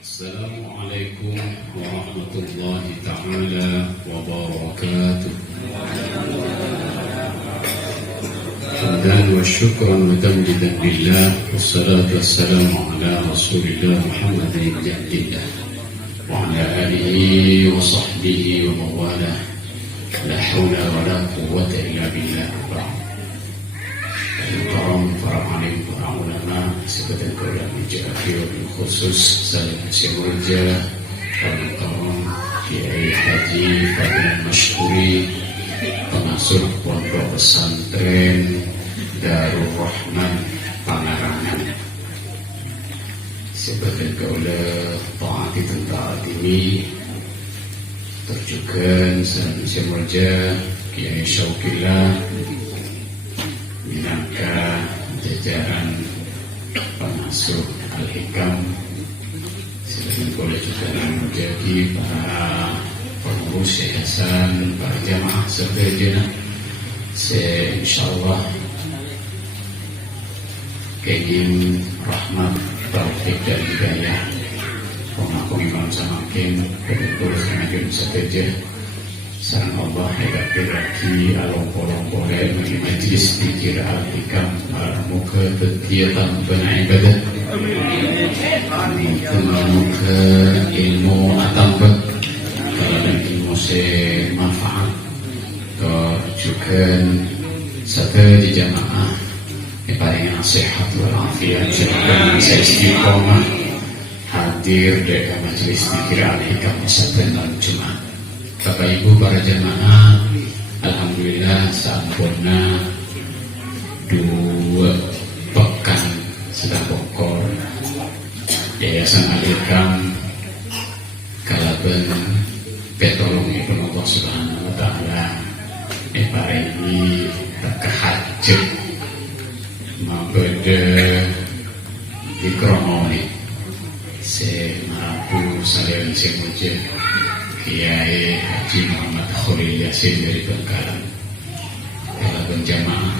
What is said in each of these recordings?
Assalamualaikum warahmatullahi ta'ala wabarakatuh. Hamdan wa syukran wa tamjidan billah, wassalatu wassalamu ala rasulillah Muhammadin ibn Abdillah wa ala alihi wa sahbihi wa mawalah. La hawla wa la quwwata illa billah. Karam para alim, para ulama, sebagai ulama jahil khusus saya Syekh Karam Kiai Haji Fadil Mashkuri, pengasuh pondok pesantren Darul Rahman Pangarangan, sebagai ulama taati tentang ini terjugan saya Syekh Kiai Syauqillah minangka jajaran pengasuh Al-Hikam, selain boleh juga menjadi para pengurus yayasan, para jamaah serta jenah. Insyaallah kenging rahmat taufik dan hidayah pengaku imam samakin betul sengaja saja sareng Allah hebat berarti along-polong-poleh bagi majlis dikir al-hikam muka kegiatan beribadah muka ilmu atambah dan ilmu manfaat juga serta di jamaah paling nasihat walafiat serta bisa istiqomah hadir di majlis dikir al-hikam saben Jumat. Bapak Ibu para jemaah, alhamdulillah sampurna 2 pekan sedang bokor Yayasan Al-Hikam kalaben petolong ibn Allah Subhanahu wa ta'ala paringi kehajat mabede dikromoni semaku salian semuja Kiai Haji Muhammad Khalil Yasin dari Bengkalan. Kalau berjamaah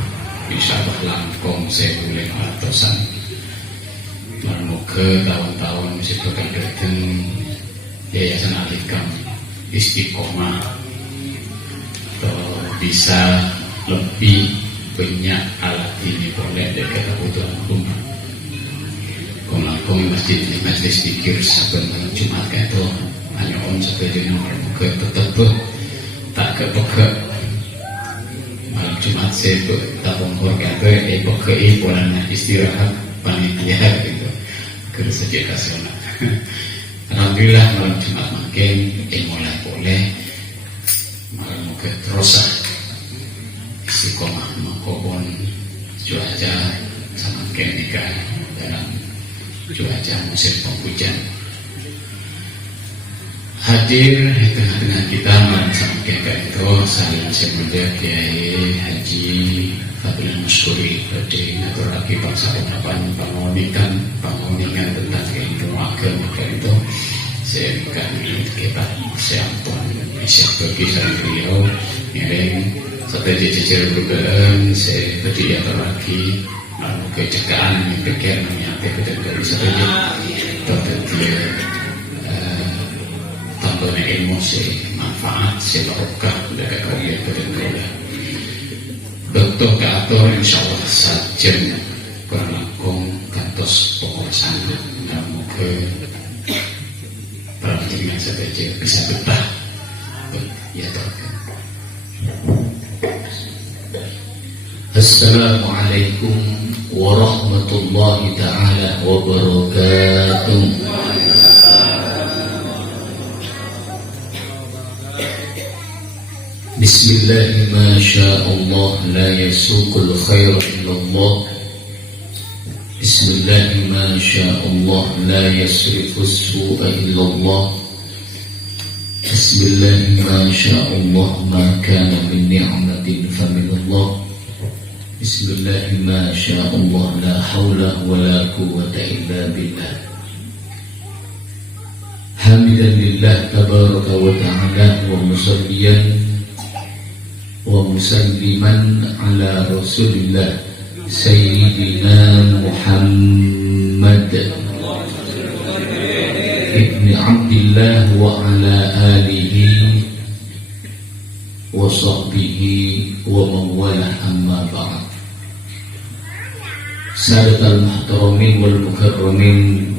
insya Allah langkong saya boleh atosan. Menemuke tahun-tahun mesti bekerja Yayasan Al-Hikam istiqomah bisa lebih banyak alat ini boleh dari kebutuhan rumah. Langkong masjid dikir saben Jumat itu hanya sebagai nomor muka tetap tak kepeka malam Jumat saya tak bongkor kata peka bulannya istirahat panitia gitu kerja kasional. Alhamdulillah malam Jumat makin mulai boleh malam muka terasa istiqomah makobon cuaca sama kenika dalam cuaca musim penghujan. Hadir di tengah-tengah kita bersama Kiai itu saya semuanya Kiai Haji Fadil Mashkuri pada ngaturake bangsa harapan pangonikan tentang kehidupan agama itu saya berikan kita siapkan siapa kisah beliau yang satu jejer berbalan saya berdiri lagi lalu kecekaan pikir menyatakan dari saja dia tambahnya emosi manfaat sebarokah dari kaulah kedengkola dokter keatur insyaallah saja berlangkung kantos pengurusan namun ke perhatian saja bisa betah ya dokter. Assalamualaikum warahmatullahi ta'ala wabarakatuh. Bismillah ma sya'allah la yasuqul khair illallah. Bismillah ma sya'allah la yasrifus su'a illallah. Bismillah ma sya'allah ma kana min ni'matin faminallah. Bismillah ma sya'allah la hawla wa la quwwata illa billah. Hamidan lillah tabaraka wa ta'ala wa musalliyan wa musalliman ala rasulillah sayyidina Muhammad بن عبد الله وعلى آله وصحبه ومن والاه أما بعد. Sadatul muhtaramin wal mukarramin,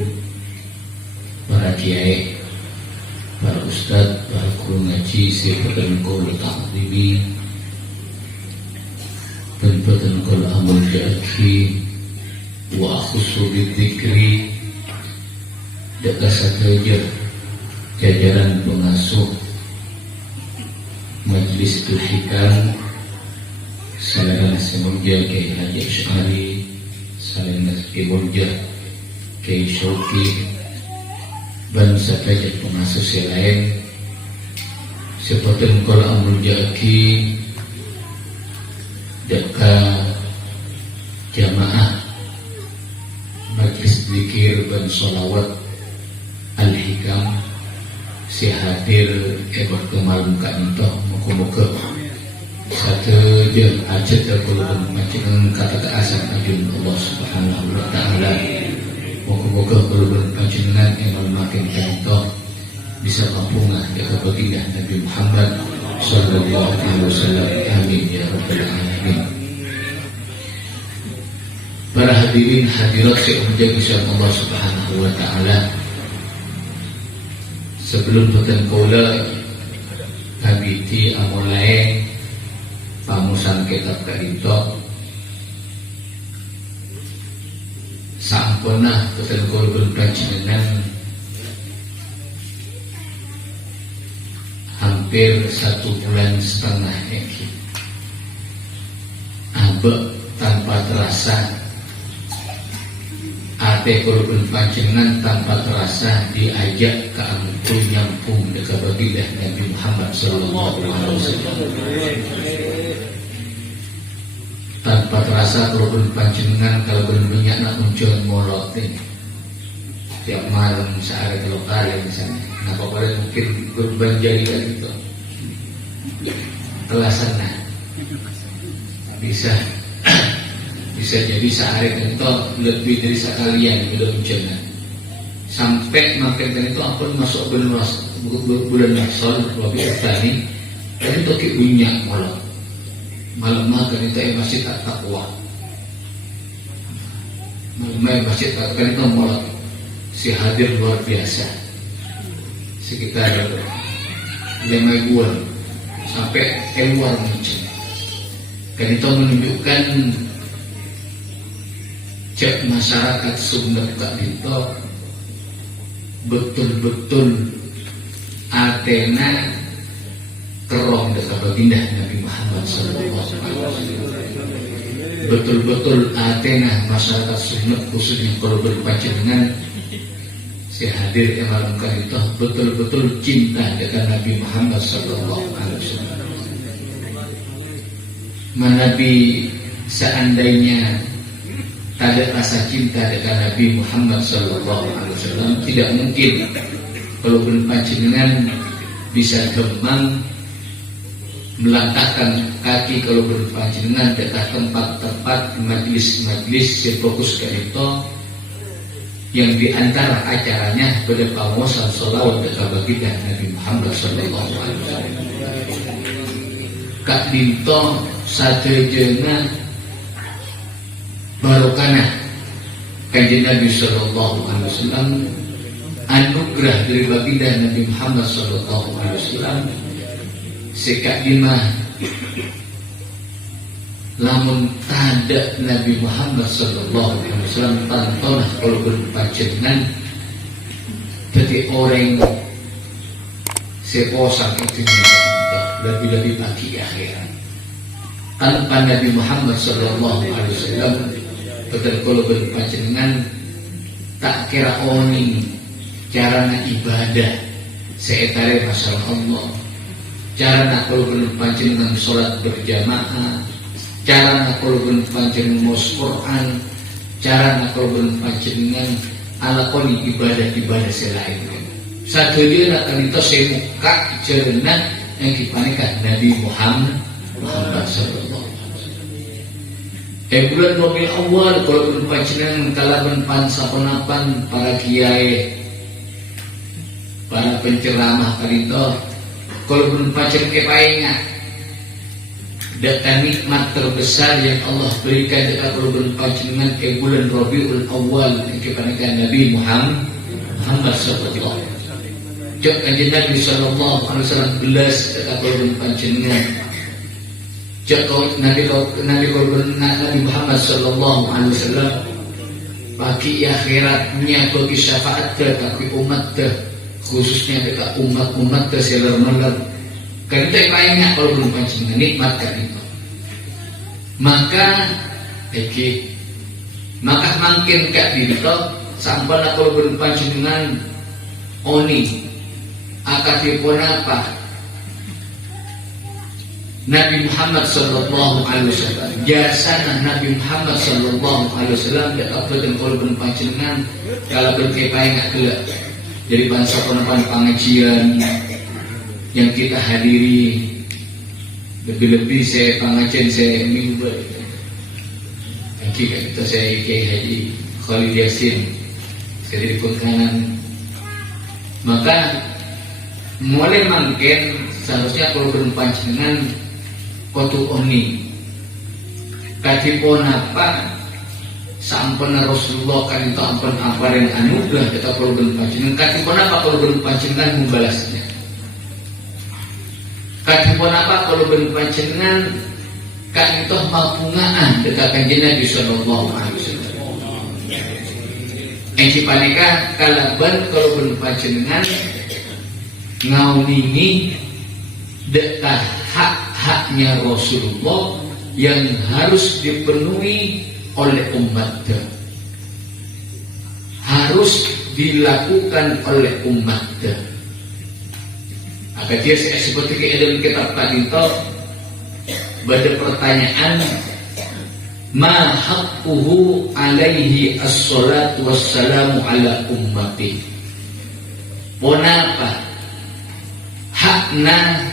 para kiai, para ustadz, para guru ngaji, sifatan qaul ta'dimi, penpatan qaul amul jaki, wa akhusu bidzikri, dekat saja jajaran pengasuh Majlis Hikam, saudara semuanya Kiai Haji Asy'ari, saudara semuanya Kiai Syauqi, dan sahaja pengasuh lain seperti kalau amul jaki dekat jamaah Majlis Zikir dan Sholawat Al-Hikam, si hadir ebat kemalum kanito muka-muka satu je aja terkulun macam kata keasam ajun Allah Subhanahu wa Ta'ala. Muka-muka kulun panjenengan yang makin kanito bisa kampungah jaga baginda Nabi Muhammad sallallahu alaihi wasallam. Amin ya rabbal alamin. Para hadirin hadirat semuanya bisa Allah Subhanahu wa Ta'ala. Sebelum petang kaula kabiti amulai pamusan kitab kadito sampuna petang kaula berpanjenengan hampir 1,5 bulan ini abek tanpa terasa ate kulun panjenengan tanpa terasa diajak ke ampun nyampung dekat baginda Nabi Muhammad sallallahu alaihi wasallam. Tanpa terasa kulun panjenengan kalau belum minyak nak muncul morotin tiap malam sehari kalau kali misalnya. Nah pokoknya mungkin kurban jadi kan itu kelasannya bisa jadi sehari itu lebih dari sekalian belum jalan sampai makin kan itu ampun masuk bulan Masol Rabi Tsani dan itu bunyak malam makan itu masjid at-taqwa malam masjid at-taqwa itu malam si hadir luar biasa sekitar 5 bulan sampai keluar muncul kan itu menunjukkan cek masyarakat Sunda Kak Dito betul-betul Athena kerong dekat baginda Nabi Muhammad sallallahu alaihi wasallam. Betul-betul Athena masyarakat Sunda khususnya kalau berpanjenengan si hadir yang malam kali itu betul-betul cinta dekat Nabi Muhammad sallallahu alaihi wasallam. Nabi seandainya ada rasa cinta dengan Nabi Muhammad sallallahu alaihi wasallam tidak mungkin kalau panjenengan bisa gemang melangkahkan kaki kalau panjenengan dekat tempat-tempat majlis-majlis yang fokus ke itu yang diantara acaranya pada penguasaan sholawat dekat baginda Nabi Muhammad sallallahu alaihi wasallam. Kak Dinto sadayana barokana kanjeng Nabi sallallahu alaihi wasallam, anugerah dari baginda Nabi Muhammad sallallahu alaihi wasallam sekak lima lamun tada Nabi Muhammad sallallahu alaihi wasallam tantonah kalau berpanjenengan jadi orang seposang itu lebih-lebih bagi akhirat tanpa Nabi Muhammad sallallahu alaihi wasallam betul kalau berpanjenengan tak kira oning carana ibadah seetare masalah Allah, carana kalau berpanjenengan sholat berjamaah, carana kalau berpanjenengan mos Quran, carana kalau berpanjenengan alakoni ibadah-ibadah selain satu dia nak kalito semuka cerna yang dipanekan Nabi Muhammad sallallahu alaihi wasallam. Bulan Rabiul Awal kalau berpanjenengan kalaban pansaponapan para kiai para penceramah kalito kalau belum pacar kepaingat data nikmat terbesar yang Allah berikan dekat kalau belum panjenengan ke bulan Rabiul Awal kepada Nabi Muhammad sallallahu alaihi wasallam. Jok kanjeng Nabi sallallahu alaihi wasallam belas dekat kalau belum panjenengan. Jok Nabi Muhammad sallallahu alaihi wasallam bagi akhiratnya bagi syafaat bagi umat khususnya dekat umat seler-meler kan itu lainnya kalau belum panjenengan nikmat kan itu maka makin kak dito sampai kalau belum panjenengan oni akadipun apa Nabi Muhammad sallallahu alaihi wasallam jasana Nabi Muhammad sallallahu alaihi wasallam dan apa dan kalau belum panjenengan kalau berkepai nggak gelap jadi bangsa pengajian yang kita hadiri lebih-lebih saya pengajian saya minggu kaki kita saya Kiai Haji Khalid Yasin saya di kanan maka mulai mungkin seharusnya kalau belum panjenengan kotu oni katipun apa sampun Rasulullah kan itu ampun aparen anugerah kita kalau belum panjenengan katipun apa kalau belum panjenengan membalasnya katipun apa kalau belum panjenengan kan itu mapungaan dekat kanjeng Nabi sallallahu alaihi wasallam engki panika kalaban kalau belum panjenengan ngauningi dekat hak-haknya Rasulullah yang harus dipenuhi oleh umatnya harus dilakukan oleh umatnya agar dia seperti dalam kitab tadi itu pada pertanyaan ma haqquhu alaihi as-salatu wassalamu ala ummati ponapa hakna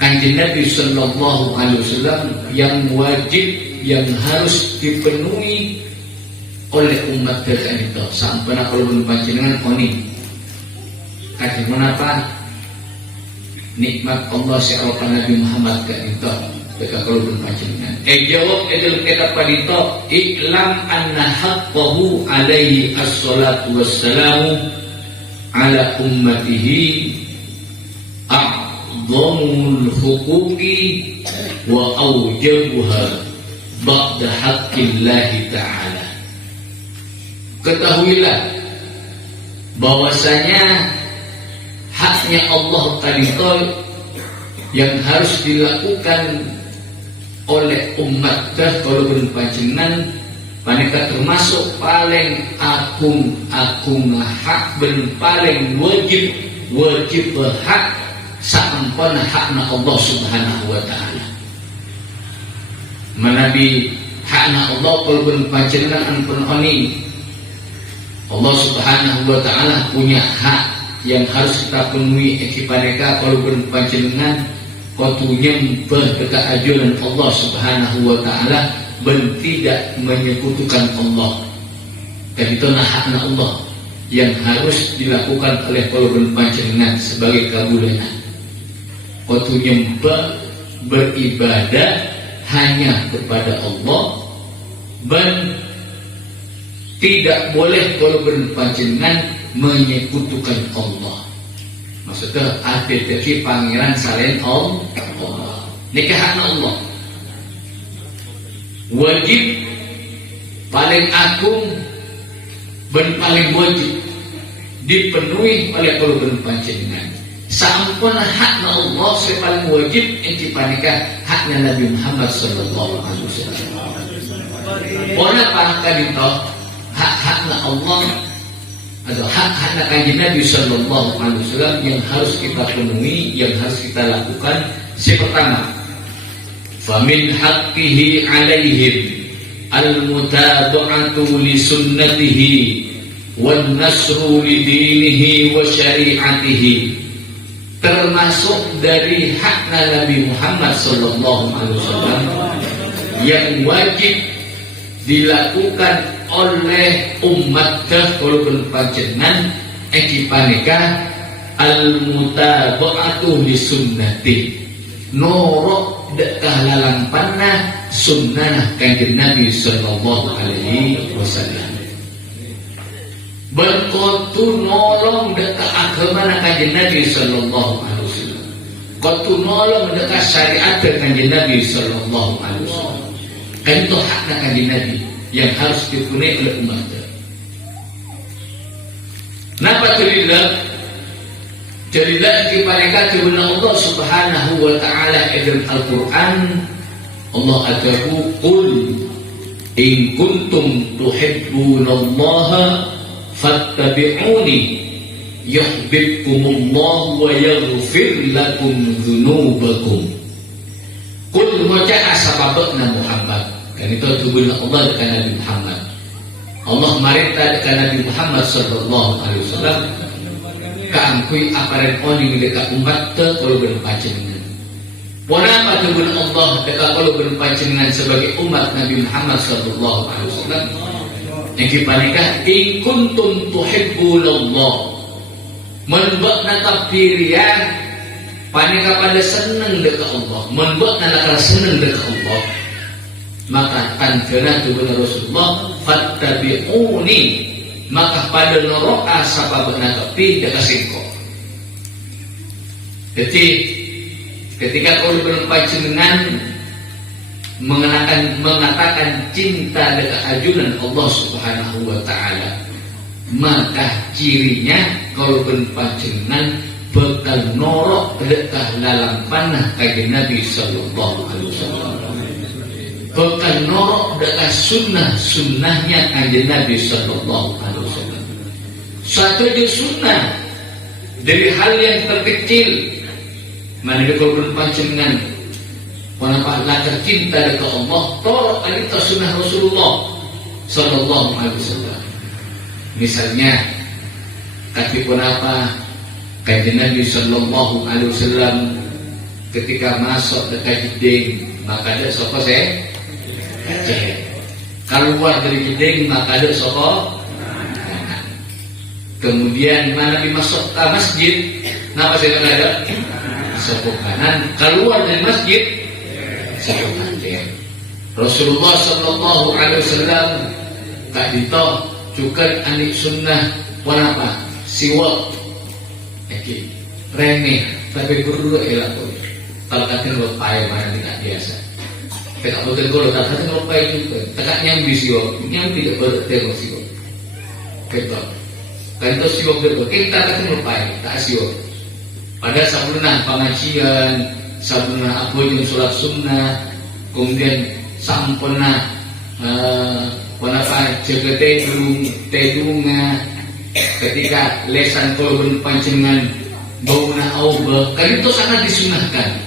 kanjeng Nabi sallallahu alaihi wasallam yang wajib yang harus dipenuhi oleh umat dan itu sampai kalau belum panjenengan oni kasih menapa nikmat Allah seorang Nabi Muhammad kan itu ketika kalau belum panjenengan jawab edel kita padito iklam anna haqqahu alaihi as-salatu wassalamu ala ummatihi a'dhamul huquqi wa awjabuha ba'da haqqillahi ta'ala ketahuilah bahwasanya haknya Allah tadi yang harus dilakukan oleh umat kalau berpanjenengan panika termasuk paling agung hak dan paling wajib hak sampun hakna Allah subhanahu wa ta'ala menabi hakna Allah kalau berpanjenengan ampun oni Allah subhanahu wa ta'ala punya hak yang harus kita penuhi ekipaneka kalau berpanjenengan kotu nyembah dekat ajaran Allah subhanahu wa ta'ala dan tidak menyekutukan Allah dan itu hakna Allah yang harus dilakukan oleh kalau berpanjenengan sebagai kabulanan kotu nyembah beribadah hanya kepada Allah dan tidak boleh kalau berpanjenengan menyekutukan Allah maksudnya ada dari pangeran selain Allah nikahan Allah wajib paling agung dan paling wajib dipenuhi oleh kalau berpanjenengan sampun hakna Allah sepaling wajib inti panika hakna Nabi Muhammad sallallahu alaihi wasallam bona pangkat itu hak-hakna Allah atau hak-hakna kanjeng Nabi sallallahu alaihi wasallam yang harus kita penuhi yang harus kita lakukan pertama famin haqqihi alaihim al-mutaba'atu li sunnatihi wan nasru li dinihi wa syari'atihi termasuk dari hakna Nabi Muhammad sallallahu alaihi wasallam yang wajib dilakukan oleh umat kalau berpanjenengan panika al-mutaba'atu li sunnati, norok dekah lalampanna sunnah kanjeng Nabi sallallahu alaihi wasallam. Berkotu nolong dekah agama kanjeng Nabi sallallahu alaihi wasallam. Kotu nolong dekah syariat kanjeng Nabi sallallahu alaihi wasallam. Kan itu haknya kanjeng Nabi yang harus dipenuhi oleh umat. Napa cerita kepada Allah Subhanahu wa taala dalam Al-Qur'an. Allah adaku qul in kuntum tuhibbunallaha fattabi'uni yuhibbukumullahu wa yaghfir lakum dzunubakum. Qul maca sababna Muhammad. Kan itu tubuhna Allah dekat Nabi Muhammad. Allah marita dekat Nabi Muhammad sallallahu alaihi wasallam kaangkui aparan oni dekat umat te kalau berpacengan. Ponapa tubuhna Allah dekat kalau berpacengan sebagai umat Nabi Muhammad sallallahu alaihi wasallam. Yang kipanikah in kuntum tuhibbunallah. Menbuatna takdirian panika pada senang dekat Allah. Menbuatna lakar senang dekat Allah. Maka kanjana tubuhna Rasulullah fattabi'uni, maka pada noroka sababna tepi dekat singko. Jadi ketika kau berpacengan mengatakan cinta dekat ajunan Allah Subhanahu wa taala, maka cirinya kalau berpacengan bakal norok dekat dalam panah kanjeng Nabi sallallahu alaihi wasallam. Bakal norok dekat sunnahnya kanjeng Nabi sallallahu alaihi wasallam. Satu je sunnah dari hal yang terkecil, mana dia kalau berpacengan kenapa lakar cinta dekat Allah, tolak alita sunnah Rasulullah sallallahu alaihi wasallam. Misalnya kaki kenapa kanjeng Nabi sallallahu alaihi wasallam ketika masuk dekat jeding, maka ada sapa saya kecil. Keluar dari jeding maka ada sapa kanan. Kemudian mana dimasuk ke masjid, kenapa saya ada sapa kanan. Keluar dari masjid sapa kanan. Rasulullah sallallahu alaihi wasallam tak dito juga anik sunnah kenapa siwak remeh tapi guru elak kalau kata lupai mana tidak biasa. Kita betul kalau tak kata lupai juga. Tak nyambi siwak, nyambi tidak bertemu siwak. Kita kan itu siwak berbuat. Kita kata lupai tak siwak. Pada sebelumnya pengajian, sebelumnya aku yang sholat sunnah, kemudian sampurna kenapa jaga tedunga ketika lesan kalau berpancengan bauna auba kan itu sangat disunahkan.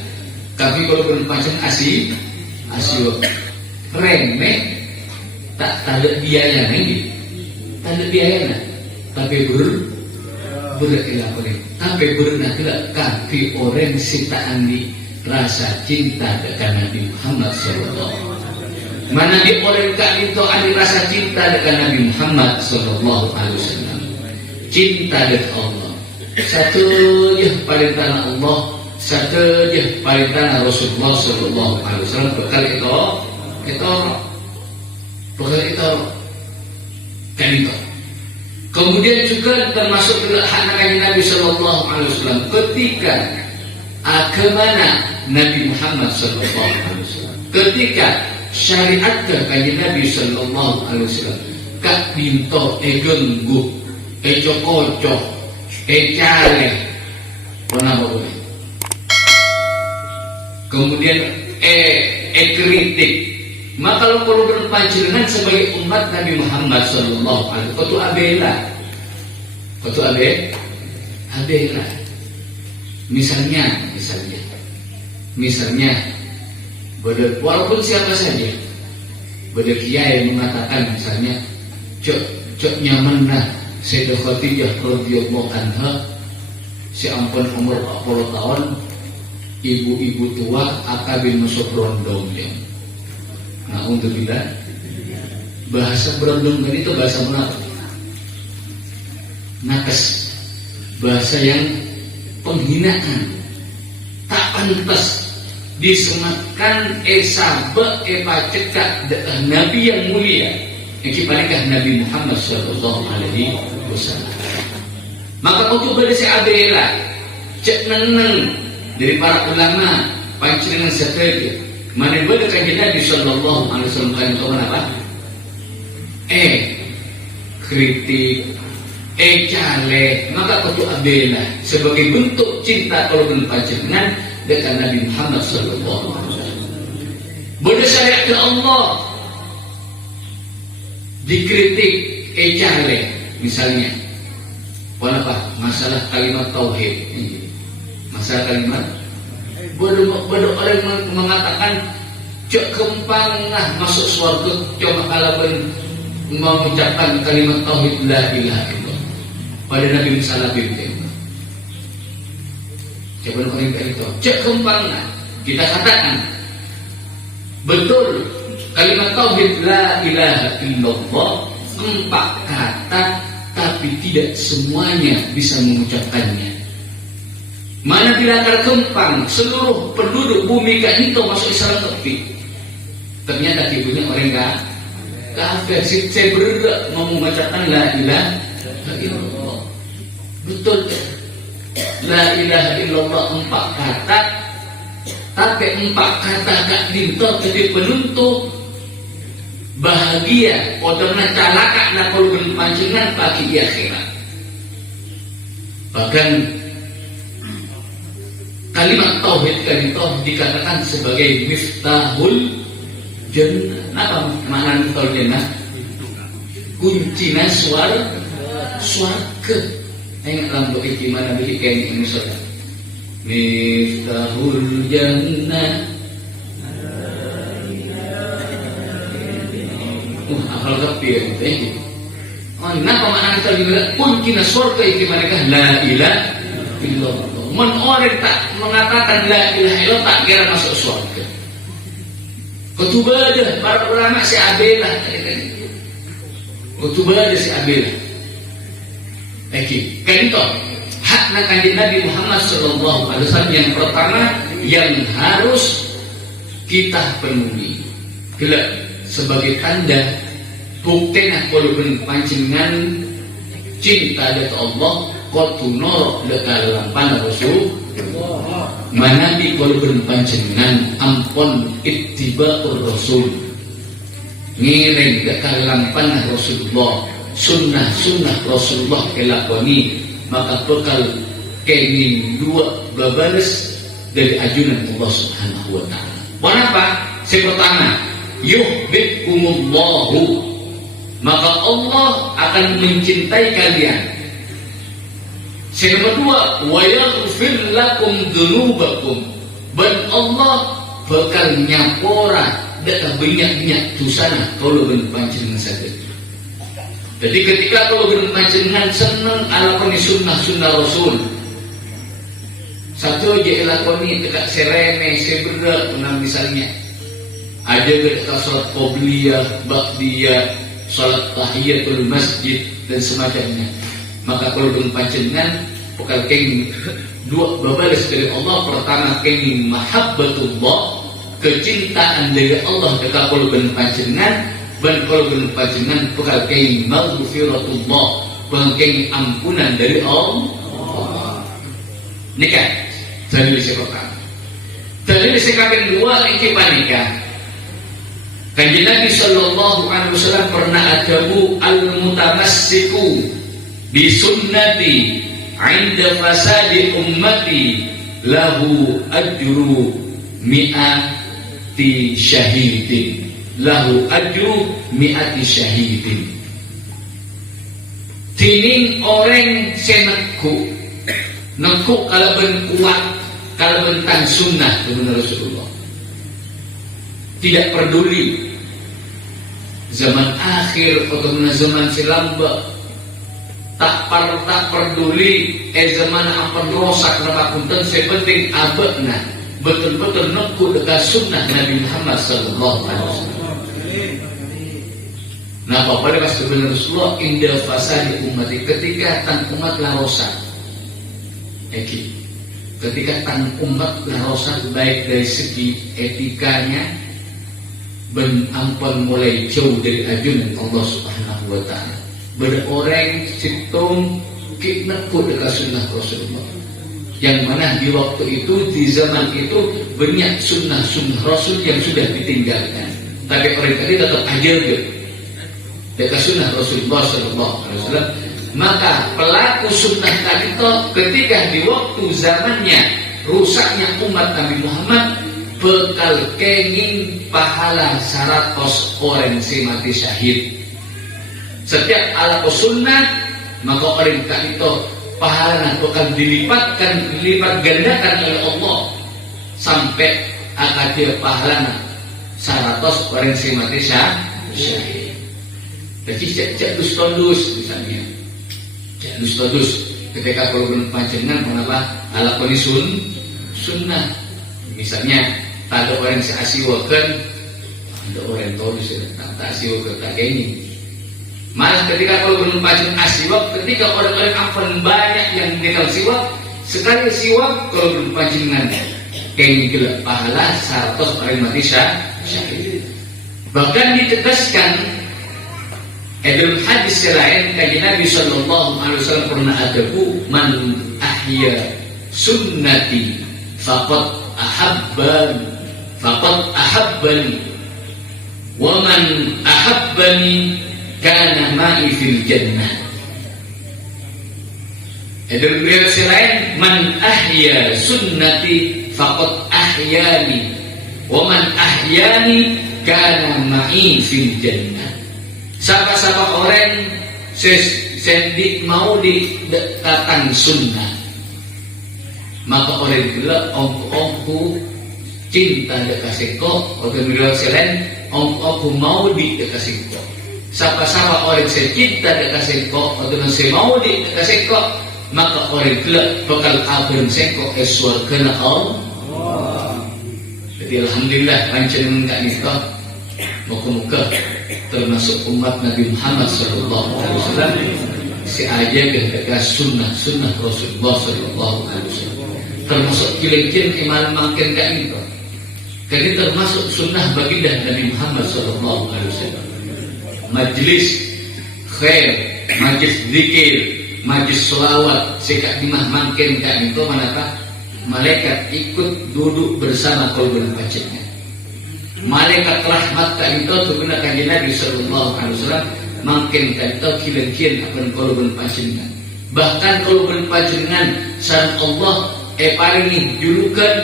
Tapi kalau berpancengan asyik remeh tak ada biaya nih, tak ada biaya tapi berkelakon tapi bernaklah kaki orang sitaan di rasa cinta dekat Nabi Muhammad sallallahu. Mana di orang kali itu ada rasa cinta dekat Nabi Muhammad sallallahu alaihi wasallam. Cinta dekat Allah. Satu je perintah Allah, satu je perintah Rasulullah sallallahu alaihi wasallam. Perkara itu kan itu. Kemudian juga termasuk hak Nabi sallallahu alaihi wasallam ketika agamana Nabi Muhammad sallallahu alaihi wasallam. Ketika syariat kanjeng Nabi sallallahu alaihi wasallam kak pinto genggu cocok cale pernah boleh. Kemudian kritik. Maka kalau berpanjenengan sebagai umat Nabi Muhammad sallallahu alaihi wasallam kotu abela. Misalnya walaupun siapa saja, pada kiai mengatakan misalnya cok nyaman lah Sayyidah Khadijah radhiyallahu anha si ampun umur 40 tahun, ibu-ibu tua akabin masuk rondong ya. Nah untuk kita bahasa berondong itu bahasa Melayu nakes bahasa yang penghinaan, tak pantas disematkan sahabat pacekak Nabi yang mulia yang panikah Nabi Muhammad sallallahu alaihi wasallam. Maka untuk berisi abela cek neneng dari para ulama pancingan seperti mana boleh kanjeng Nabi sallallahu alaihi wasallam kan apa? Kritik, cale, maka kutu abela sebagai bentuk cinta kalau panjenengan dengan Nabi Muhammad sallallahu alaihi wasallam. Boleh syariat ke Allah dikritik, cale, misalnya, apa? Masalah kalimat tauhid, masalah kalimat. Bodoh orang mengatakan cek kempang masuk surga coba kalau mengucapkan kalimat tauhid la ilaha illallah pada Nabi Musa bin coba orang itu cek kempang kita katakan betul kalimat tauhid la ilaha illallah 4 kata tapi tidak semuanya bisa mengucapkannya. Mana bila terkempang seluruh penduduk bumi itu masuk Islam tepi. Ternyata ibunya orang kafir. Saya bergerak mau mengucapkan la ilaha illallah. Betul. La ilaha illallah 4 kata. Tapi 4 kata gak dinto jadi penuntut bahagia. Podorna calaka na kalau berpancingan bagi akhirat. Bahkan kalimat tauhid itu dikatakan sebagai miftahul jannah. Apa makna miftahul jannah? Kuncinya swarga. Ingat lampu itu mana beli kain ini saudara. Miftahul jannah. Hafal kapi ya. Kenapa makna miftahul kuncinya swarga itu mereka la ilaha illallah. Orang tak mengatakan la ilaha illallah tak kira masuk surga. Kutubah ada para ulama si abelah. Kutubah ada si abelah. Kan itu hakna kanjeng Nabi Muhammad sallallahu alaihi wasallam yang pertama yang harus kita penuhi. Gelap sebagai tanda bukti nak kalau pancingan cinta dari Allah. Qatu nur dekat lampan Rasul manabi kalau berpanjenengan ampun ittiba'ur Rasul ngiring dekat lampan Rasulullah sunnah Rasulullah kelakoni maka bekal kenging 2 babales dari ajunan Allah Subhanahu wa taala. Kenapa? Yang pertama, yuhibbukumullahu maka Allah akan mencintai kalian. Yang kedua, wa yaghfir lakum dzunubakum. Dan Allah bakal nyapora dekat banyak dosana kalau berpanjenengan saja. Jadi ketika kalau berpanjenengan senang alakoni sunnah Rasul. Satu aja lakoni dekat serene, seberat misalnya. Ada dekat salat qobliyah, ba'diyah, salat tahiyatul masjid dan semacamnya. Maka kalau dengan panjenengan bakal kenging 2 babalas dari Allah. Pertama kenging mahabbatullah kecintaan dari Allah dekat kalau dengan panjenengan. Dan kalau dengan panjenengan bakal kenging maghfiratullah bakal kenging ampunan dari Allah. Nikah dalil pertama. Dalil kedua iki panikah. Kanjeng Nabi sallallahu alaihi wasallam pernah adabu al-mutamassiku bi sunnati 'inda fasadi ummati lahu ajru mi'ati syahidin tining orang senekku nekuk kalau ben kuat kalau bentang sunnah kebenaran Rasulullah tidak peduli zaman akhir atau zaman silamba tak peduli zaman apa rosak nama punten sepenting abadna betul-betul nekuk dekat sunnah Nabi Muhammad sallallahu alaihi wasallam. Nah, pada pas kebenaran Rasulullah indah fasadi umat ketika tan umat lah rosak ketika tang umat larosan baik dari segi etikanya ben ampun mulai jauh dari ajunan Allah Subhanahu wa taala. Berorang situng kidnapku dekat sunnah Rasulullah. Yang mana di waktu itu, di zaman itu banyak sunnah-sunnah Rasul yang sudah ditinggalkan. Tapi orang tadi tetap aja dekat sunnah Rasulullah Sallallahu Alaihi Wasallam. Maka pelaku sunnah tadi itu ketika di waktu zamannya rusaknya umat Nabi Muhammad bekal kenging pahala 100 orang si mati syahid. Setiap ala sunnah maka orang tadi itu pahala bakal dilipat gandakan oleh Allah sampai akan dia pahala 100 orang si mati syahid. Jadi cek tondus misalnya, cek tondus ketika kalau panjenengan kenapa ala sunnah misalnya tak ada orang seasiwakan, ada orang tondus tak asiwakan tak ini. Malah ketika kalau belum panjenengan asiwak, ketika orang-orang ampun banyak yang mengenal siwak, sekali siwak kalau belum panjenengan kayaknya gila pahala 100 orang mati syahid. Bahkan ditegaskan dalam hadis lain kajian Nabi Sallallahu Alaihi Wasallam pernah adaku man ahya sunnati faqad ahabbani wa man ahabbani kana ma'i fil jannah. Dalam riwayat lain man ahya sunnati faqad ahyani wa man ahyani kana ma'i fil jannah. Siapa-siapa orang sendi mau dikatakan sunnah, maka orang gila ongku cinta dekasih kok. Orang riwayat lain ongku mau dikasih kok. Siapa-siapa orang cinta dekasih kok atau nasi mau dikasih kok, maka orang gila bakal abang sengkok surga Allah. Jadi alhamdulillah panjenengan gak nikah muka-muka termasuk umat Nabi Muhammad Sallallahu Alaihi Wasallam si aja ketika sunnah Rasulullah Sallallahu Alaihi Wasallam termasuk kilen-kilen iman makin gak nikah. Jadi termasuk sunnah baginda Nabi Muhammad Sallallahu Alaihi Wasallam. Majlis khair, majlis zikir, majlis selawat, sikap dimah makin gak itu manakah malaikat ikut duduk bersama korban pacarnya. Malaikat rahmat tak itu sebenarnya kajian Nabi Sallallahu Alaihi Wasallam makin tak itu kian akan korban pacarnya. Bahkan korban pacarnya saat Allah paling julukan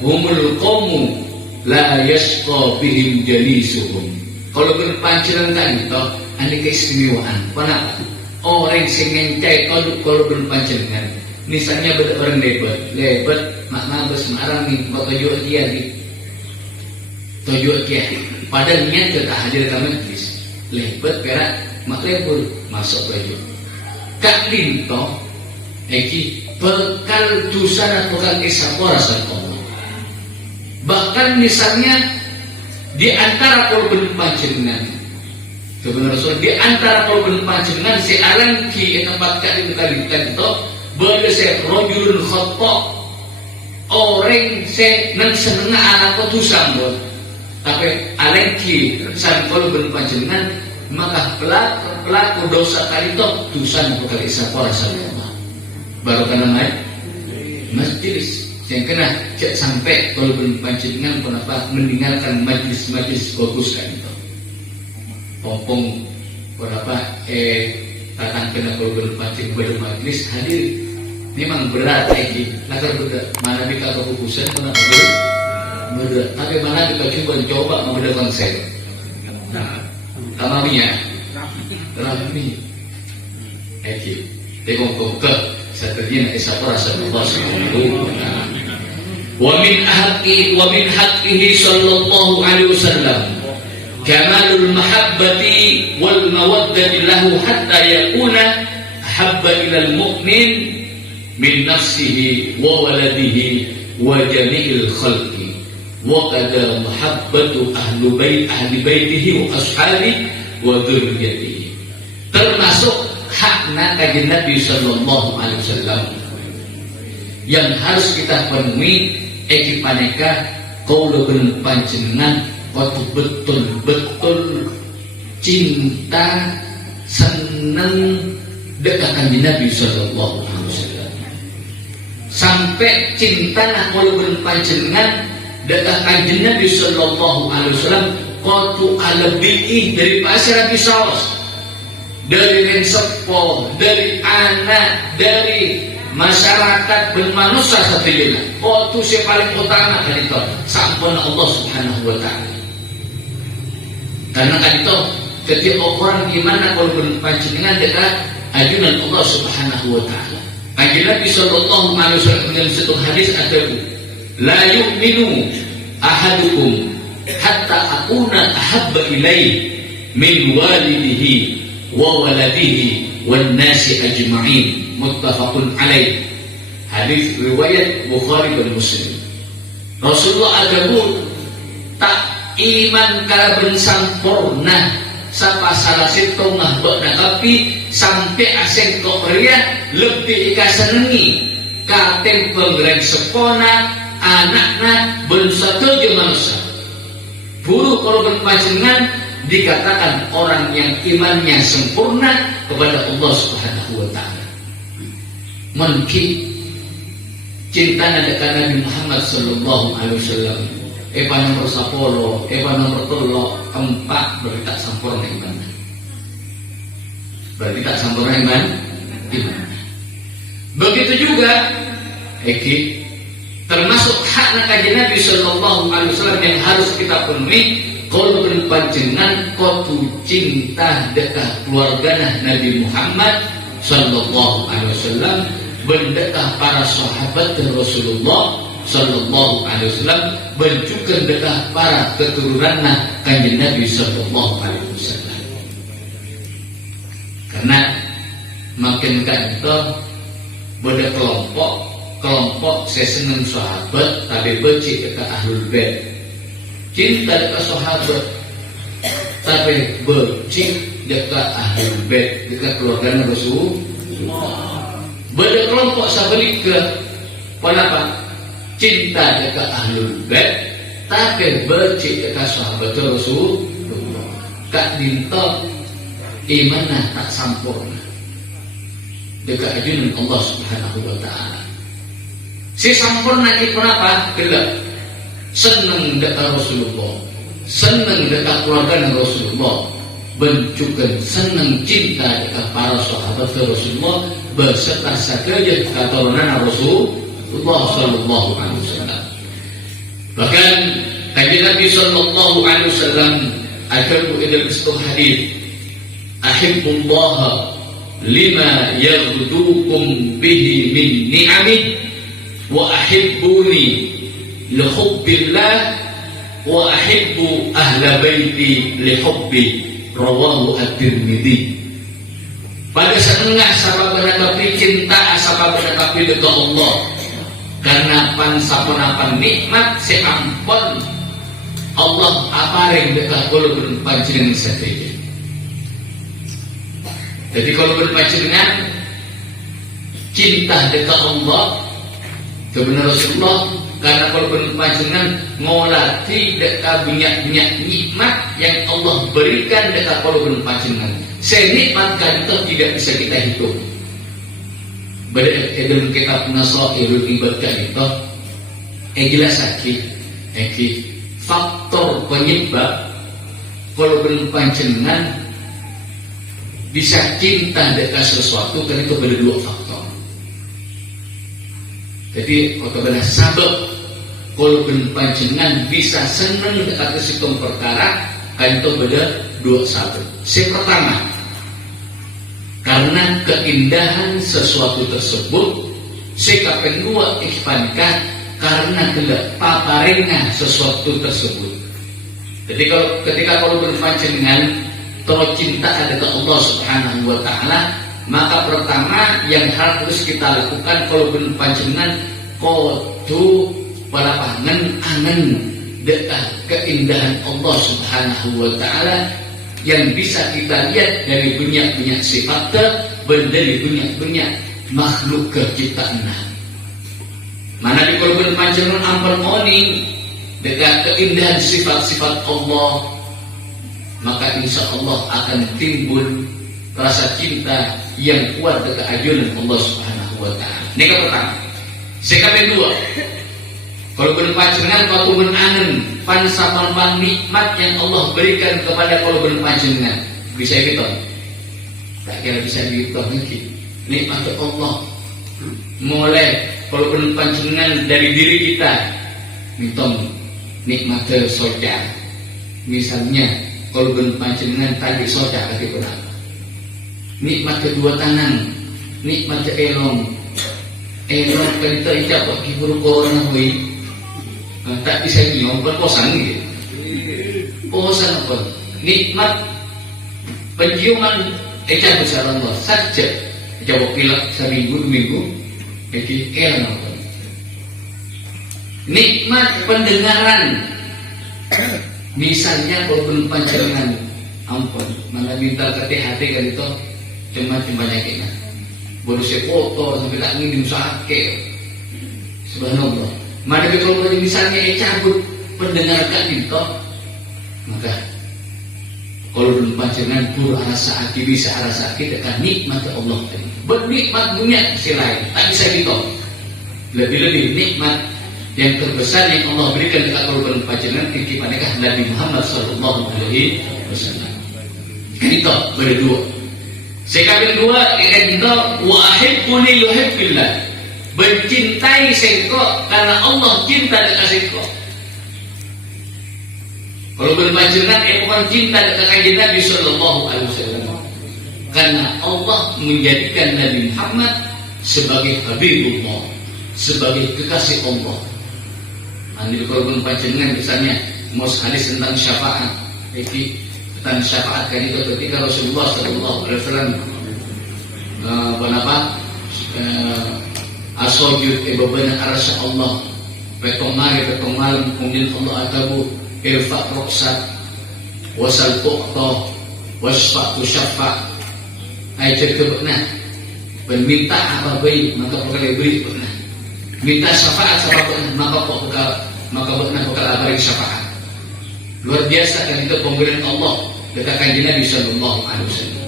humul qawmu la yasqa bihim jalisuhum. Kalau berpancingan kan itu ada keistimewaan. Kenapa? Orang yang ngencai kalau berpancingan, misalnya ada orang lebat, makna bersemarang nih, bakal jual dia nih, tujuh dia. Padahal niat kita hadir ke majlis, lebat perak, mak lebur masuk baju. Kak linto, bekal dusana bekal isapora Allah. Bahkan misalnya di antara korban panjenengan sebenarnya di antara korban panjenengan si alang ki tempat kali itu berse rojulun khata orang se nang seneng anak dosa mbon tapi alang ki san korban panjenengan maka pelaku dosa kali itu dosa kali sapora sama baru kana majlis yang kena cek sampai kalau panjenengan kenapa meninggalkan majlis-majlis bagus kan itu pompong kenapa tatang kena kalau panjenengan bermajlis hadir memang berat lagi nakar berat mana bika keputusan kenapa berat tapi mana bika coba membeda konsep tamaminya terami tengok ke seterusnya isapora sallallahu alaihi wasallam ومن حقه صلى الله عليه وسلم كمال المحبة والمودة له حتى يكون أحب إلى المؤمن من نفسه وولده وجميع الخلق وقد محبة أهل بيته وأصحابه وذريته termasuk hakna kajian Nabi Sallallahu Alaihi Wasallam yang harus kita penuhi eki paneka qaulun panjenengan kudu betul-betul cinta seneng dekat kanjeng Nabi sallallahu alaihi wasallam. Sampai cinta nak qaulun panjenengan dekat kanjeng Nabi sallallahu alaihi wasallam kudu alebihi dari pasir habis saos, dari rensepo, dari anak, dari masyarakat bermanusia satunya. Kudu si paling utama kan itu sampun Allah Subhanahu wa taala. Karena kan itu ketika orang gimana kalau berpancingan dekat ajunan Allah Subhanahu wa taala. Kanjeng Nabi sallallahu alaihi wasallam dalam satu hadis ada la yu'minu ahadukum hatta akuna ahabba ilaihi min walidihi wa waladihi wan nasi ajma'in, muttafaqun alaih. Hadis riwayat Bukhari dan Muslim. Rasulullah adabu tak iman kalaben sampurna sapa salah setengah bakna kapi sampai asing korea lebih ikasenengi katen pengreng sepona anakna bersatu je manusia. Buru kalau berpancingan dikatakan orang yang imannya sempurna kepada Allah Subhanahu wa taala. Mungkin cinta dekat Nabi Muhammad sallallahu alaihi wasallam nomor 10, nomor 3, 4 berarti tak sempurna iman. Berarti tak sempurna iman. Begitu juga termasuk hak kanjeng Nabi sallallahu alaihi wasallam yang harus kita penuhi. Kalau berpanjenengan kudu cinta dekat keluarga Nabi Muhammad sallallahu alaihi wasallam, bendekah para sahabat Rasulullah sallallahu alaihi wasallam, juga dekat para keturunan kanjeng Nabi sallallahu alaihi wasallam. Karena makin kan itu beda kelompok saya senang sahabat tapi benci dekat ahlul bait. Cinta dekat sahabat tapi benci dekat ahlul bait, dekat keluarga Rasulullah. Beda kelompok sabalik ke kenapa? Cinta dekat ahlul bait tapi benci dekat sahabat Rasulullah. Kak dinto imanah tak sempurna dekat ajunan Allah Subhanahu wa taala. Si sempurna ki kenapa? Gelap senang dekat Rasulullah, senang dekat keluarga Rasulullah, bencukan senang cinta dekat para sahabat Rasulullah beserta sekalian keturunan Rasulullah sallallahu alaihi wasallam. Bahkan kanjeng Nabi sallallahu alaihi wasallam akan dalam satu hadis, ahibbullah lima yaghdukum bihi min ni'amih wa ahibbuni li hubbillah wa ahibbu ahla baiti li hubbi, rawahu at-Tirmidzi. Pada setengah sabab menetapi cinta sabab menetapi dekat Allah karena pansapunapan nikmat seampun Allah apareng dekat kalau berpancingan saja. Jadi kalau berpancingan cinta dekat Allah kebenaran Rasulullah, karena kalau berpancingan ngolati dekat banyak nikmat yang Allah berikan dekat kalau berpancingan. Senikmat kan itu tidak bisa kita hitung. Dalam kitab Nasairul Ibad itu jelas lagi faktor penyebab kalau berpancingan bisa cinta dekat sesuatu kan itu ada dua faktor. Jadi otomatis sabab kalau berpancingan bisa senang dekat situng perkara kan itu beda dua sabab. Yang pertama, karena keindahan sesuatu tersebut. Yang kedua, ikhwankan karena gelap paparingnya sesuatu tersebut. Jadi ketika kalau berpancingan terus cinta ada ke Allah Subhanahu wa taala, maka pertama yang harus kita lakukan kalau berpancingan kudu palapangan angen dekat keindahan Allah Subhanahu wa taala yang bisa kita lihat dari banyak sifatnya, dari banyak makhluk ciptaan. Mana di korban panjenengan ampun oni dekat keindahan sifat-sifat Allah, maka insya Allah akan timbul rasa cinta yang kuat dekat ajunan Allah Subhanahu wa Ta'ala. Ini yang pertama. Sekali kedua, kalau berpanjenengan waktu menangan pansapang nikmat yang Allah berikan kepada kalau berpanjenengan, bisa gitu. Tak kira bisa gitu lagi. Nikmat Allah mulai kalau berpanjenengan dari diri kita, mitong nikmat soja. Misalnya kalau berpanjenengan tadi soja tadi benar. Nikmat kedua tangan, nikmat elong kita ijabah kibur corona hui, tak bisa nyium berkosan gitu. Kosan apa? Nikmat penciuman besar Allah saja. Jawab pilek seminggu 2 minggu, jadi elong. Nikmat pendengaran, misalnya kalau belum panjangan, ampun, mana minta hati-hati kan itu cuma nyakitnya. Baru saya foto sampai tak ingin sakit. Subhanallah. Mana kalau misalnya cabut pendengarkan itu, maka kalau belum panjangan pur rasa hati bisa rasa sakit akan nikmat Allah. Bernikmat dunia selain tak bisa gitu. Lebih-lebih nikmat yang terbesar yang Allah berikan kepada kalau belum panjangan kepada Nabi Muhammad Sallallahu Alaihi Wasallam. Itu berdua. Sekali kedua, itu wahibbuni yuhibbillah. Mencintai sengko karena Allah cinta dengan sengko. Kalau berpanjangan bukan cinta dengan kanjeng Nabi Sallallahu Alaihi Wasallam. Karena Allah menjadikan Nabi Muhammad sebagai Habibullah, sebagai kekasih Allah. Nanti kalau berpanjangan misalnya mau hadis tentang syafaat, tentang syafaat kan itu ketika Rasulullah Sallallahu Alaihi Wasallam asojud ibabana arasya Allah petong malam kemudian Allah atabu irfa' ruksat wasal tuqta wasfa'tu syafa' ayat kebena minta apa baik maka bakal beri pernah minta syafaat sama maka bakal abari syafaat. Luar biasa kan itu pemberian Allah dekat kanjeng Nabi Sallallahu Alaihi Wasallam.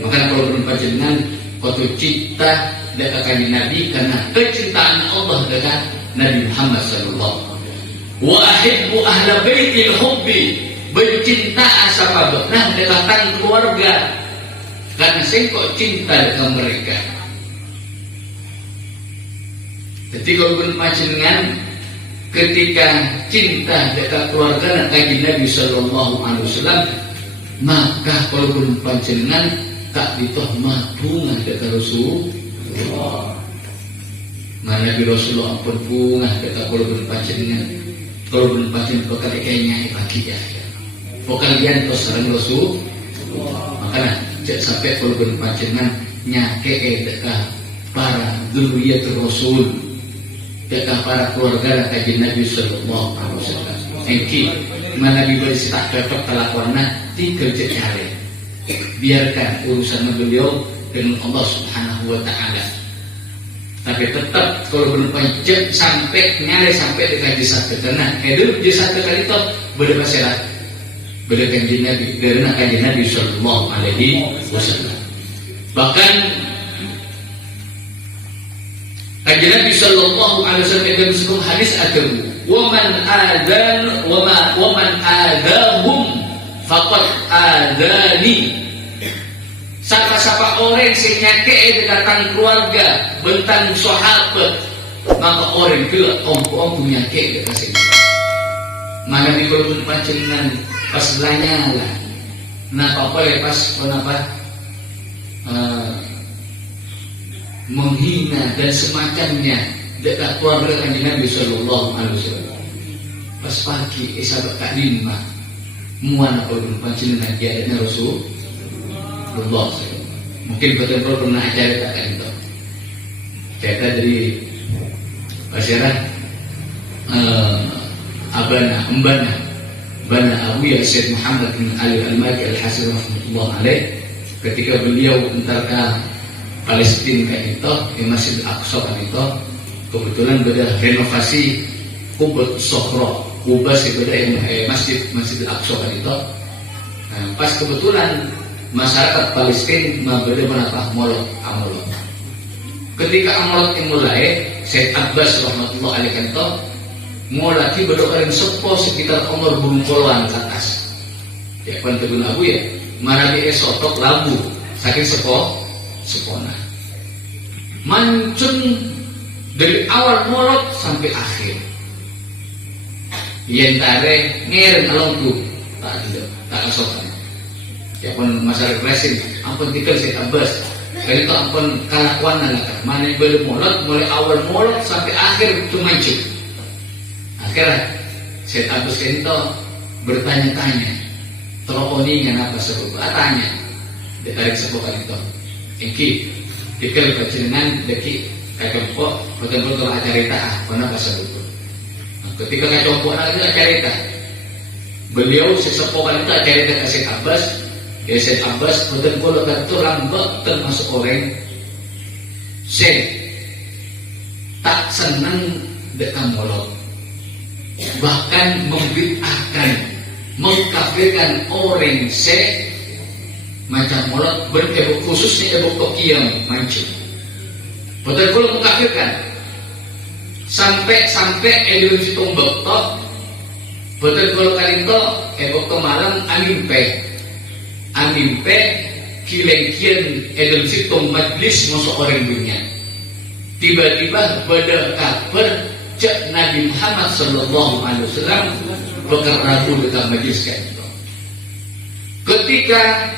Maka kalau berpanjangan waktu cinta dekat kanjeng Nabi karena kecintaan Allah dekat Nabi Muhammad Sallallahu Alaihi Wasallam. Wa ahibbu ahla baitil hubbi, bercinta sahabatnya dekatan keluarga karena saya kok cinta dekat mereka. Jadi kalau berpanjangan ketika cinta dekat keluarga dan kanjeng Nabi Sallallahu Alaihi Wasallam, maka kalau berpanjangan tak ditohmah bunga dekat Rasulullah. Mana Nabi Rasulullah pun bunga dekat kalau berpanjangan bakal kayaknya bahagia. Pokalian pesanan Rasul, makanya jangan sampai kalau berpanjangan nyake dekat para dzurriyyat Rasul, dekat para keluarga dan kanjeng Nabi Sallallahu Alaihi Wasallam. Engki mana Nabi bersetak cocok kelakuannya tinggal cari. Biarkan urusan beliau dengan Allah Subhanahu Wa Taala. Tapi tetap kalau belum panjang sampai nyale sampai dengan jasa karena itu jasa kali itu bermasalah. Beda kanjeng Nabi karena kanjeng Nabi Sallallahu Alaihi Wasallam. Bahkan kanjeng Nabi Sallallahu Alaihi Wasallam dalam sebuah hadis ada waman adahum faqad adani. Siapa-siapa orang yang nyake dekatan keluarga bentang sahabat, maka orang itu om nyake dekat sini. Mana di kalau panjenengan pas lanyala, nah apa ya pas kenapa menghina dan semacamnya dekat keluarga kanjeng Nabi Sallallahu Alaihi Wasallam. Pas pagi sahabat Kak Lima muana kalau panjenengan dia ada Rasulullah. Mungkin betul-betul pernah acara tak kan itu. Cerita dari masyarakat Abana Abu Yasir Muhammad bin Ali Al-Maki Al-Hasan rahmatullah alaih ketika beliau entar ke Palestina kan itu di Masjid Al-Aqsa kan itu kebetulan beda renovasi Kubah Sohro, Kubah sebenarnya Masjid Al-Aqsa kan itu. Nah, pas kebetulan masyarakat Palestina beda menapa molot amolot. Ketika amolot yang mulai, Syekh Abbas rahmatullah alaihi kanto mulai berdoa sepo sekitar umur burung poluan ke atas. Ya kan tegun abu ya, mana dia sotok labu, saking sepona. Mancung dari awal molot sampai akhir. Yang tare ngeren along tuh tak asokan. Ya pun masyarakat resin, ampun tinggal Syekh Abbas. Kali itu ampun kalakuan anak mana yang boleh molot, mulai awal molot sampai akhir itu mancung. Akhirnya Syekh Abbas itu bertanya-tanya, teroninya apa sebab? Tanya, dia tarik sebuah itu. Engki, dikal kecenangan deki kacompo, betul-betul acarita kenapa sebab? Ketika kacompo ada acarita, beliau sesepuhan itu acarita ke Syekh Abbas. Ya Syekh Abbas betul-betul lambat termasuk orang Syekh tak senang dekat molot, bahkan membid'ahkan, mengkafirkan orang Syekh macam molot berkebuk khususnya ebuk tokiyam mancung. Betul-betul mengkafirkan sampai edun situng bektok betul-betul kalinto ebuk malam Amimpe kilengkian edel situng majlis masuk orang dunia. Tiba-tiba pada kabar cek Nabi Muhammad sallallahu alaihi wasallam berkerabu dekat majlis itu. Ketika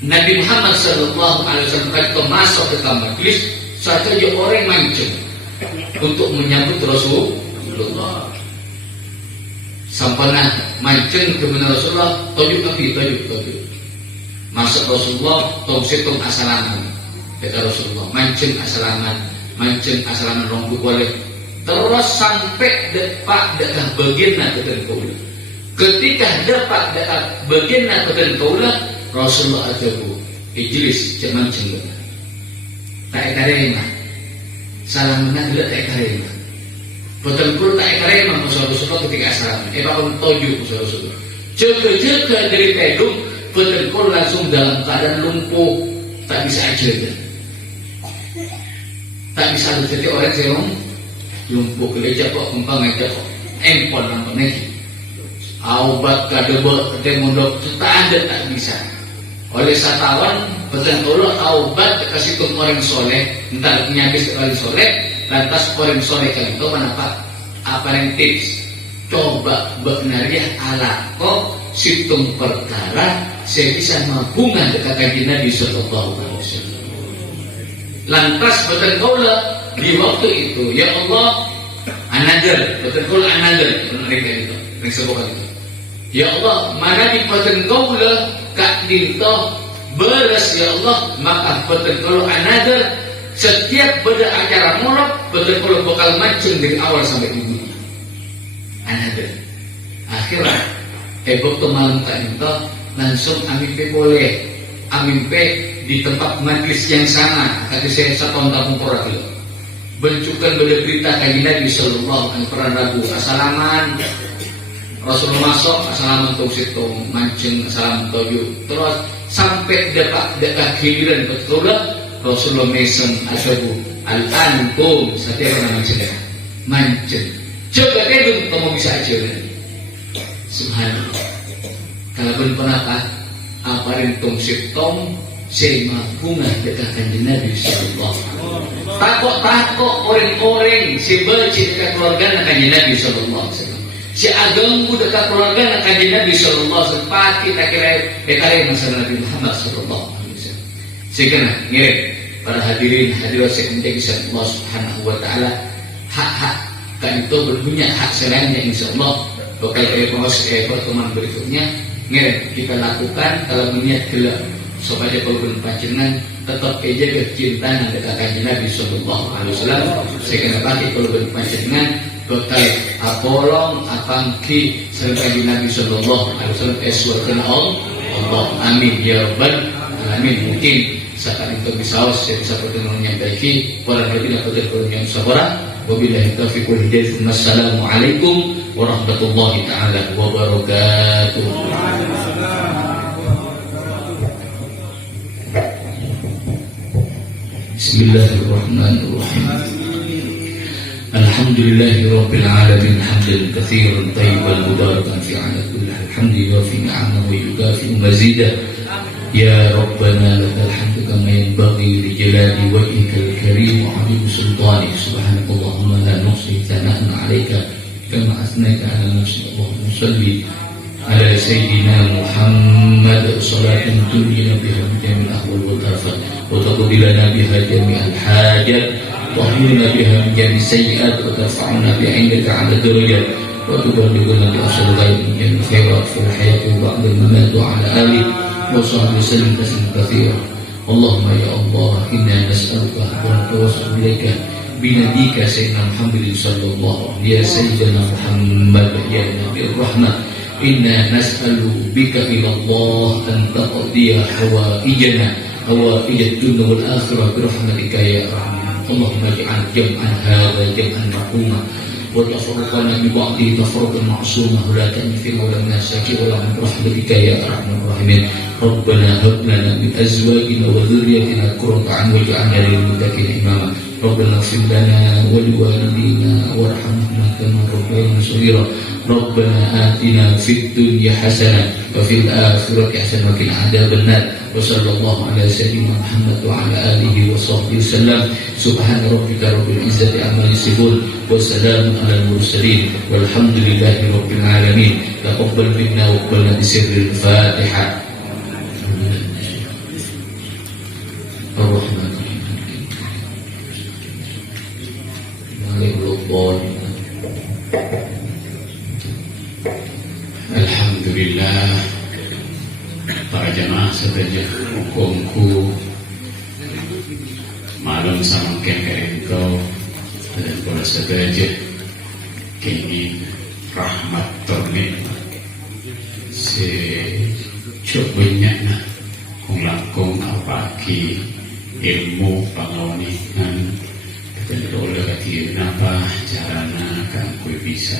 Nabi Muhammad sallallahu alaihi wasallam masuk ke majlis, saja orang mancung untuk menyambut Rasulullah. Sampana mancung ke Rasulullah, tujuh. Masuk Rasulullah, tong asalaman. Kata Rasulullah, mancung asalaman ronggu boleh. Terus sampai depak bagian nakatan kaula. Ketika depak bagian nakatan kaula, Rasulullah ajabu, ijlis jangan mancung. Tak karema, salam menang tak karema. Betul-betul tak karema Rasulullah ketika asalaman. Bakal tujuh Rasulullah. Jaga dari pedung. Betul langsung dalam keadaan lumpuh, tak bisa aja, tak bisa jadi orang yang lumpuh gereja kok kembang aja kok empon nampak lagi, obat kadebek demondok tak ada tak bisa. Oleh satawan betul obat kasih ke orang soleh, entah nyabis orang soleh, lantas orang soleh kali itu kenapa? Apa yang tips? Coba benaria ala kok situng perkara saya bisa menghubungan dekat kanjeng Nabi sallallahu alaihi wasallam. Lantas betul kaula di waktu itu, ya Allah, betul mereka itu, disebutkan itu. Ya Allah, mana di betul kaula kak dinto beres ya Allah, maka betul kaula setiap beda acara molot betul kaula bakal mancung dari awal sampai ujung. Akhirnya waktu malam tak dinto langsung amimpe di tempat majlis yang sama kata saya setahun tahun pura bencukan beda berita kanjeng Nabi sallallahu alaihi wasallam asalaman Rasulullah masuk asalaman tong situng mancing asalaman toju terus sampai dekat giliran betul Rasulullah mesem asabu al-antum setiap orang mancing coba kedung kamu bisa aja subhanallah. Kalau pun pernah apa rintung sitong sema bunga dekat kanjeng Nabi sallallahu alaihi wasallam. Takut orang-orang si berci dekat keluarga kanjeng Nabi sallallahu alaihi wasallam. Si agungmu dekat keluarga kanjeng Nabi sallallahu alaihi wasallam. Pati tak kira dekare masalah Nabi Muhammad sallallahu alaihi wasallam. Sekarang ngirim para hadirat sekalian Allah Subhanahu wa taala hak-hak kan itu berbunyi hak selainnya insyaallah bakal pertemuan berikutnya kita lakukan kalau niat gelap supaya kalau panjenengan tetap aja kecintaan dekat kanjeng Nabi sallallahu alaihi wasallam sekena pati kalau panjenengan bakal apolong apangki sareng kanjeng Nabi sallallahu alaihi wasallam eswarkan Allah amin ya rabbal alamin. Mungkin saat itu bisaos saya bisa pertemuan baiki orang lebih dapat yang sabar wabillahi taufiq wal hidayah. Wassalamualaikum warahmatullahi taala wabarakatuh. Bismillahirrahmanirrahim. Alhamdulillahi rabbil alamin hamdan katsiran thayyiban mubarakan fi ala kulli hamdi wa fi ni'amahu wa yukafi mazidah. Ya Rabbana lakal hamdu kama yanbaghi li jalali wajhikal karim wa 'azimi sultanik. Subhanakallahumma la nuhsi thana'an 'alaika kama asnaita 'ala nafsika. Allahumma shalli ala sayyidina Muhammad salatan tunjina biha min jami'il ahwal wal afat wa taqdi lana biha jami'al hajat wa tahmilna biha min jami'is sayyi'at wa tarfa'una biha 'indaka 'ala darajat wa tuballighuna bi asal ghaib min jami'il khairat fil hayati wa ba'da al-mamat wa 'ala alihi wa sahbihi sallim tasliman katsiran. Allahumma ya Allah, inna nas'aluka wa natawassalu ilaika binabiyika sayyidina Muhammadin sallallahu alaihi ya sayyidina Muhammad ya nabiyur rahmah. Inna nas'alu bika ila Allah an taqdiya hawaijana hawaijad dunya wal akhirah bi rahmatika ya arhamar. Allahumma ij'al jam'an hadha jam'an marhuma wa tafarraqana bi ba'di tafarruqan ma'suma wa la tanfir wa la nasaki wa la min rahmatika ya arhamar rahimin. Rabbana hab lana min azwajina wa dhurriyyatina qurrata a'yun waj'alna lil muttaqina imama. Rabbana ighfir lana wa liwalidina warhamhum kama rabbayana shaghira. Rabbana atina fid dunya hasanah wa fil akhirati hasanah wa qina adzabannar. Wa sallallahu ala sayyidina Muhammad wa ala alihi wa sahbihi wasallam. Subhana rabbika rabbil izzati amma yasifun wa salamun alal mursalin walhamdulillahi rabbil alamin. Taqabbal minna wa qbalna bi sirril Fatihah. Alhamdulillah, para jamaah sedaya hukumku malam samangken engkau dan para sedaya kini rahmat ternikmat se cobanya kung langkung apaki ilmu pangawanian dan oleh kati napa carana kan kue bisa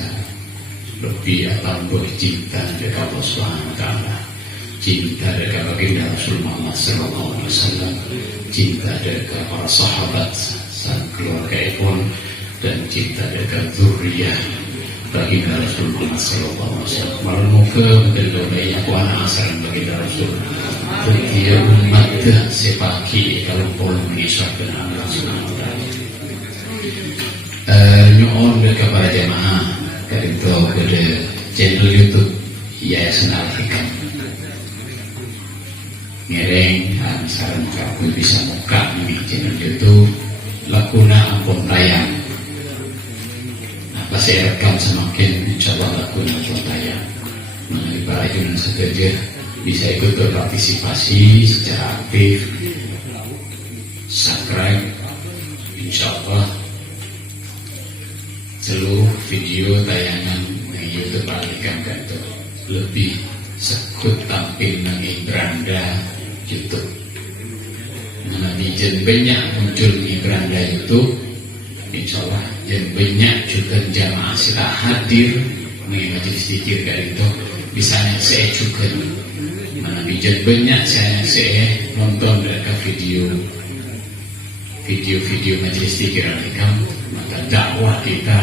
lebih atau bercinta dekat Allah Subhanahu wa taala, cinta dekat baginda Rasul Muhammad sallallahu alaihi wasallam, cinta dekat para sahabat sang keluarga pun dan cinta dekat zuriyah baginda Rasul Muhammad sallallahu alaihi wasallam. Malam muka mendeloi aku anak asal baginda Rasul. Dia umat sepaki kalau pun menisah dengan Allah Subhanahu wa taala. Nyuon kepada jemaah itu pada channel YouTube Yayasan Al-Hikam ngereng saran aku bisa buka di channel YouTube lakuna ampun tayang apa saya rekam semakin insyaallah lakuna ampun tayang mengenai para jemaah sekerja bisa ikut berpartisipasi secara aktif, subscribe insyaallah seluruh video tayangan di YouTube Al-Hikam itu lebih sekut tampil nangi beranda YouTube. Mengenai jen banyak muncul di beranda YouTube, insyaallah jen banyak juga jamaah sila hadir mengenai majelis zikir dari itu. Misalnya saya juga mengenai jen banyak saya nonton dari video majelis zikir Al-Hikam, maka dakwah kita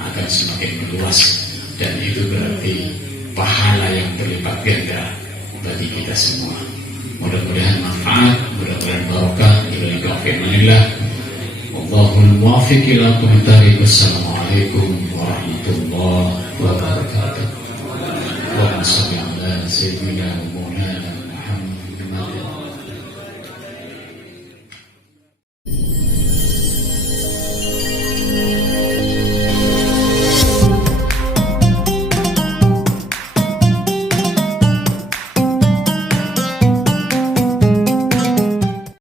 akan semakin meluas dan itu berarti pahala yang berlipat ganda bagi kita semua. Mudah-mudahan manfaat, mudah-mudahan barokah, mudah-mudahan Wallahul muwaffiq ila aqwamit. Wassalamualaikum warahmatullahi wabarakatuh. Wa sallallahu ala sayyidina Muhammad